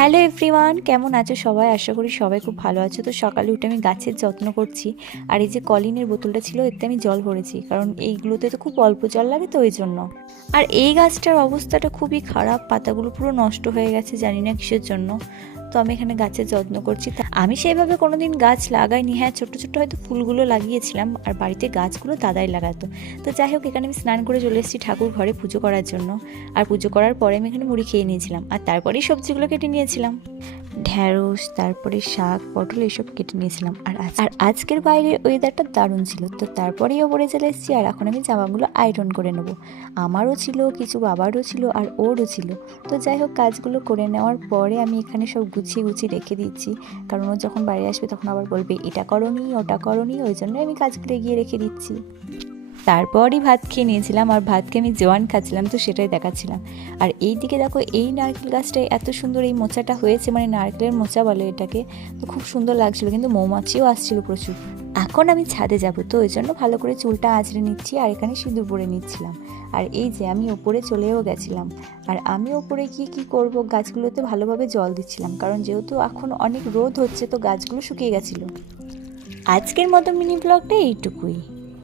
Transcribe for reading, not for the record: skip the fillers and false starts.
Hello everyone, কেমন আছো সবাই? আশা করি সবাই খুব ভালো আছো। তো সকালে উঠে আমি গাছের যত্ন করছি। আর এই যে কলিনের বোতলটা ছিল এতে আমি জল ভরেছি, কারণ এইগুলোতে তো খুব অল্প জল লাগে, তো ওই জন্য। আর এই গাছটার অবস্থাটা খুবই খারাপ, পাতাগুলো পুরো নষ্ট হয়ে গেছে, জানি না কিসের জন্য। তো আমি এখানে গাছের যত্ন করছি। আমি সেইভাবে কোনোদিন গাছ লাগাইনি। হ্যাঁ, ছোট্ট ছোট্ট হয়তো ফুলগুলো লাগিয়েছিলাম, আর বাড়িতে গাছগুলো দাদাই লাগাতো। তো যাই হোক, এখানে আমি স্নান করে চলে এসেছি ঠাকুর ঘরে পুজো করার জন্য। আর পুজো করার পরে আমি এখানে মুড়ি খেয়ে নিয়েছিলাম, আর তারপরেই সবজিগুলো কেটে নিয়েছিলাম। ঢ্যাঁড়স, তারপরে শাক, পটল এসব কেটে নিয়েছিলাম। আর আজকের বাইরের ওয়েদারটা দারুণ ছিল। তো তারপরেই ওপরে চলে এসেছি, আর এখন আমি জামাগুলো আয়রন করে নেবো। আমারও ছিল কিছু, বাবারও ছিল, আর ওরও ছিল। তো যাই হোক, কাজগুলো করে নেওয়ার পরে আমি এখানে সব গুছিয়ে গুছিয়ে রেখে দিচ্ছি, কারণ ও যখন বাড়ি আসবে তখন আবার বলবে এটা করনি ওটা করনি, ওই জন্য আমি কাজগুলো এগিয়ে রেখে দিচ্ছি। তারপরই ভাত খেয়ে নিয়েছিলাম, আর ভাত খেয়ে আমি জোয়ান খাচ্ছিলাম, তো সেটাই দেখাচ্ছিলাম। আর এই দিকে দেখো, এই নারকেল গাছটায় এত সুন্দর এই মোচাটা হয়েছে, মানে নারকেলের মোচা বলে এটাকে। তো খুব সুন্দর লাগছিল, কিন্তু মৌমাছিও আসছিল প্রচুর। এখন আমি ছাদে যাব, তো ওই জন্য ভালো করে চুলটা আঁচড়ে নিচ্ছি, আর এখানে সিঁদুর পরে নিচ্ছিলাম। আর এই যে আমি ওপরে চলেও গেছিলাম। আর আমি ওপরে গিয়ে কী করব, গাছগুলোতে ভালোভাবে জল দিচ্ছিলাম, কারণ যেহেতু এখন অনেক রোদ হচ্ছে, তো গাছগুলো শুকিয়ে গেছিলো। আজকের মতো মিনি ব্লগটা এইটুকুই।